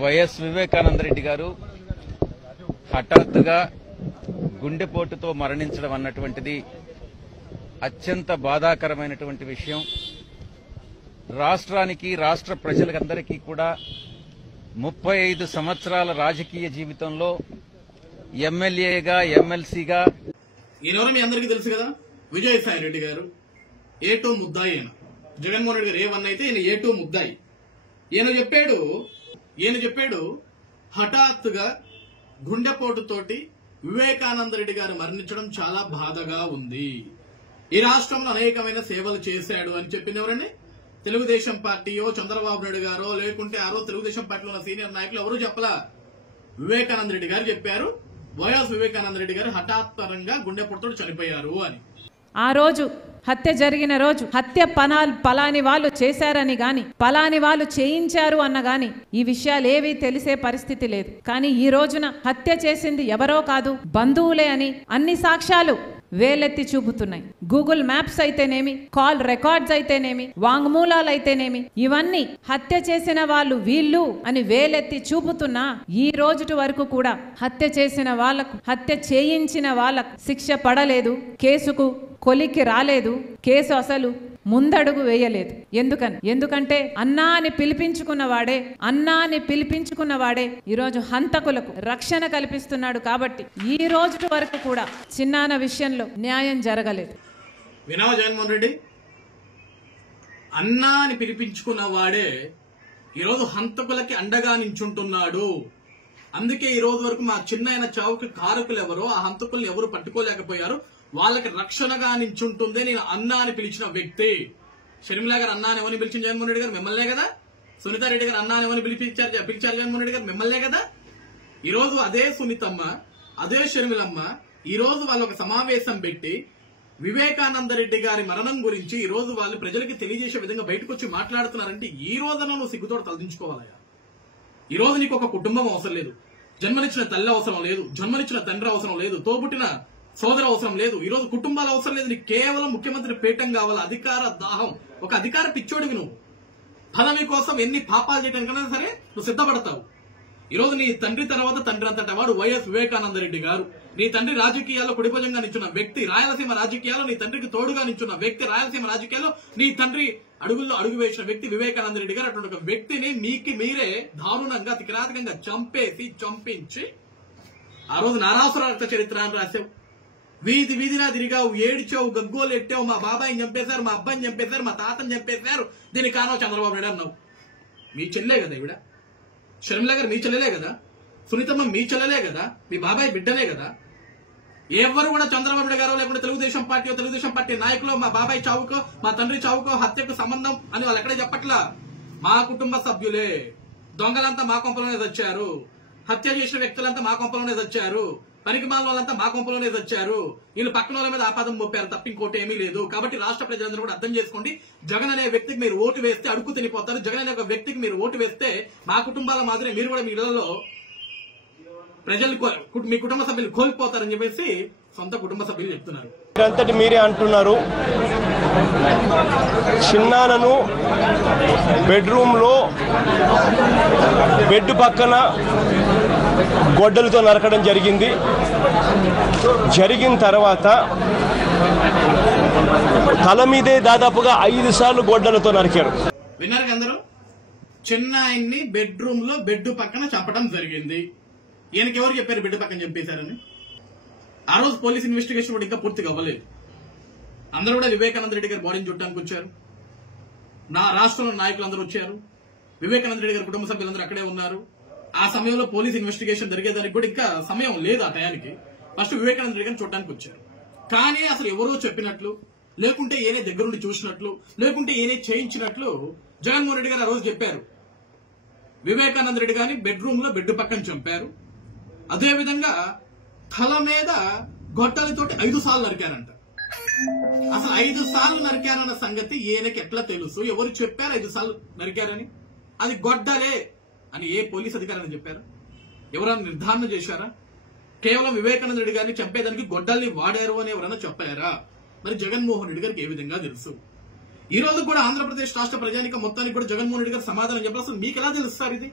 YS Vivekananda Reddy గారు హఠాత్తుగా గుండెపోటుతో మరణించడం అన్నటువంటిది అత్యంత బాధాకరమైనటువంటి విషయం. రాష్ట్రానికి, రాష్ట్ర ప్రజలందరికీ కూడా 35 సంవత్సరాల రాజకీయ జీవితంలో ఎమ్మెల్యేగా, ఎమ్మెల్సీగా ఈయనెవరో మీ అందరికీ తెలుసు కదా, విజయసాయి రెడ్డి గారు A2 ముద్దాయి. ఆయన జగన్మోహన్ రెడ్డి గారు A1 అయితే ఈయన A2 ముద్దాయి. ఈయన చెప్పాడు హఠాత్తుగా గుండెపోటుతోటి వివేకానంద రెడ్డి గారు మరణించడం చాలా బాధగా ఉంది. ఈ రాష్ట్రంలో అనేకమైన సేవలు చేశాడు అని చెప్పింది ఎవరండి? తెలుగుదేశం పార్టీయో, చంద్రబాబు నాయుడు గారో, లేకుంటే ఆ రోజు తెలుగుదేశం పార్టీలో ఉన్న సీనియర్ నాయకులు ఎవరు చెప్పలా. వివేకానంద రెడ్డి గారు చెప్పారు, వైఎస్ వివేకానంద రెడ్డి గారు హఠాత్తుగా గుండెపోటుతో చనిపోయారు అని. ఆ రోజు హత్య జరిగిన రోజు హత్య పలాని వాళ్ళు చేశారని గాని, పలాని వాళ్ళు చేయించారు అన్న గాని ఈ విషయాలు ఏవి తెలిసే పరిస్థితి లేదు. కానీ ఈ రోజున హత్య చేసింది ఎవరో కాదు, బంధువులే అని అన్ని సాక్ష్యాలు వేలెత్తి చూపుతున్నాయి. గూగుల్ మ్యాప్స్ అయితేనేమి, కాల్ రికార్డ్స్ అయితేనేమి, వాంగ్మూలాలు అయితేనేమి, ఇవన్నీ హత్య చేసిన వాళ్ళు వీళ్ళు అని వేలెత్తి చూపుతున్నా ఈ రోజుటి వరకు కూడా హత్య చేసిన వాళ్లకు, హత్య చేయించిన వాళ్లకు శిక్ష పడలేదు, కేసుకు కొలికి రాలేదు, కేసు అసలు ముందడుగు వేయలేదు. ఎందుకంటే అన్నా అని పిలిపించుకున్న వాడే ఈరోజు హంతకులకు రక్షణ కల్పిస్తున్నాడు. కాబట్టి ఈ రోజు వరకు కూడా చిన్నాన విషయంలో న్యాయం జరగలేదు. వినవ జగన్మోహన్ రెడ్డి, అన్నా అని పిలిపించుకున్న వాడే ఈరోజు హంతకులకి అండగా నించుంటున్నాడు. అందుకే ఈ రోజు వరకు మా చిన్న చావుకి కారకులు ఎవరో, ఆ హంతకుల్ని ఎవరు పట్టుకోలేకపోయారు, వాళ్ళకి రక్షణగా నించుంటుందే నేను అన్నా అని పిలిచిన వ్యక్తి. షర్మిల గారు అన్నా అని ఎవరిని పిలిచిన జగన్మోహన్ రెడ్డి గారు మిమ్మల్నే కదా. సునీతారెడ్డి గారు అన్నా అని ఎవరిని పిలిచారు జగన్మోహన్ రెడ్డి గారు మిమ్మల్నే కదా. ఈ రోజు అదే సునీతమ్మ, అదే షర్మిలమ్మ ఈ రోజు వాళ్ళు ఒక సమావేశం పెట్టి వివేకానంద రెడ్డి గారి మరణం గురించి ఈ రోజు వాళ్ళు ప్రజలకి తెలియజేసే విధంగా బయటకు వచ్చి మాట్లాడుతున్నారంటే ఈ రోజున నువ్వు సిగ్గుతోడు తలదించుకోవాలయా. ఈ రోజు నీకు ఒక కుటుంబం అవసరం లేదు, జన్మనిచ్చిన తల్లి అవసరం లేదు, జన్మనిచ్చిన తండ్రి అవసరం లేదు, తోబుట్టిన సోదరు అవసరం లేదు, ఈ రోజు కుటుంబాలు అవసరం లేదు. నీకు కేవలం ముఖ్యమంత్రి పీఠం కావాలి, అధికార దాహం, ఒక అధికార పిచ్చోడివి నువ్వు. పదవి కోసం ఎన్ని పాపాలు చేయడానికైనా సరే నువ్వు సిద్ధపడతావు. ఈ రోజు నీ తండ్రి తర్వాత తండ్రి అంతటా వాడు వైఎస్ వివేకానంద రెడ్డి గారు. నీ తండ్రి రాజకీయాల్లో కుడిభుజంగా నించున్న వ్యక్తి, రాయలసీమ రాజకీయాల్లో నీ తండ్రికి తోడుగా నించున్న వ్యక్తి, రాయలసీమ రాజకీయాల్లో నీ తండ్రి అడుగుల్లో అడుగు వేసిన వ్యక్తి వివేకానంద రెడ్డి గారు. అటువంటి ఒక వ్యక్తిని మీరే దారుణంగా, కిరాతకంగా చంపించి ఆ రోజు నారాసుర రక్త చరిత్ర అని రాశావు. వీధినా తిరిగావు, ఏడిచావు, గగ్గోలు ఎట్టావు, మా బాబాయిని చంపేశారు, మా అబ్బాయిని చంపేశారు, మా తాతని చంపేశారు, దీనికి కారణం చంద్రబాబు నాయుడు అన్నావు. మీ చెల్లెలే కదా ఈవిడ, షర్మిల గారు మీ చెల్లెలే కదా, సునీతమ్మ మీ చెల్లెలే కదా, మీ బాబాయ్ బిడ్డలే కదా. ఎవరు కూడా చంద్రబాబు నాయుడు గారు లేకుంటే తెలుగుదేశం పార్టీ నాయకులు మా బాబాయ్ చావుకో, మా తండ్రి చావుకో, హత్యకు సంబంధం అని వాళ్ళు ఎక్కడే చెప్పట్లా. మా కుటుంబ సభ్యులే, దొంగలంతా మా కొంపలోనే తెచ్చారు, హత్య చేసిన వ్యక్తులంతా మా కొంపలోనే తెచ్చారు, పనికిమాల వాళ్ళంతా మా కొంపలోనే తెచ్చారు, వీళ్ళు పక్కన వాళ్ళ మీద ఆపాదం మోపారు తప్ప ఇంకోటి ఏమీ లేదు. కాబట్టి రాష్ట్ర ప్రజలందరూ కూడా అర్థం చేసుకోండి, జగన్ అనే వ్యక్తికి మీరు ఓటు వేస్తే అడుగు తినిపోతారు. జగన్ అనే ఒక వ్యక్తికి మీరు ఓటు వేస్తే మా కుటుంబాల మాదిరి మీరు కూడా మీ ఇళ్లలో మీ కుటుంబ సభ్యులు కోల్పోతారని చెప్పేసి సొంత కుటుంబ సభ్యులు చెప్తున్నారు. మీరంతటి మీరే అంటున్నారు, చిన్నానను బెడ్రూమ్లో బెడ్ పక్కన గొడ్డలతో నరకడం జరిగింది. జరిగిన తర్వాత తల మీదే దాదాపుగా 5 సార్లు గొడ్డలతో నరికారు. విన్నారు అందరూ, చిన్నాయన్ని బెడ్రూమ్ లో బెడ్ పక్కన చంపడం జరిగింది. ఈయనకి ఎవరు చెప్పారు బెడ్ పక్కన చంపేశారని? ఆ రోజు పోలీస్ ఇన్వెస్టిగేషన్ కూడా ఇంకా పూర్తిగా అవ్వలేదు. అందరూ కూడా వివేకానంద రెడ్డి గారి బాడీని చూడటానికి వచ్చారు, నా రాష్ట్రంలో నాయకులు అందరూ వచ్చారు, వివేకానంద రెడ్డి గారి కుటుంబ సభ్యులందరూ అక్కడే ఉన్నారు. ఆ సమయంలో పోలీస్ ఇన్వెస్టిగేషన్ జరిగేదానికి కూడా ఇంకా సమయం లేదు. ఆ టయానికి ఫస్ట్ వివేకానంద రెడ్డి గారిని చూడటానికి వచ్చారు. కానీ అసలు ఎవరో చెప్పినట్లు, లేకుంటే ఏనే దగ్గరుండి చూసినట్లు, లేకుంటే ఏనే చేయించినట్లు జగన్మోహన్ రెడ్డి గారు ఆ రోజు చెప్పారు. వివేకానంద రెడ్డి గారిని బెడ్రూమ్ లో బెడ్ పక్కన చంపారు. అదేవిధంగా తల మీద గొడ్డలతోటి 5 సార్లు నరికారంట. అసలు 5 సార్లు నరికారన్న సంగతి ఈయనకి ఎట్లా తెలుసు? ఎవరు చెప్పారు 5 సార్లు నరికారని? అది గొడ్డలే అని ఏ పోలీస్ అధికారిని చెప్పారు? ఎవరైనా నిర్ధారణ చేశారా? కేవలం వివేకానంద రెడ్డి గారిని చంపేదానికి గొడ్డల్ని వాడారు అని ఎవరైనా చెప్పారా? మరి జగన్మోహన్ రెడ్డి గారికి ఏ విధంగా తెలుసు? ఈ రోజు కూడా ఆంధ్రప్రదేశ్ రాష్ట్ర ప్రజానికం మొత్తానికి కూడా జగన్మోహన్ రెడ్డి గారు సమాధానం చెప్పాలి. అసలు మీకు ఎలా తెలుస్తారు ఇది?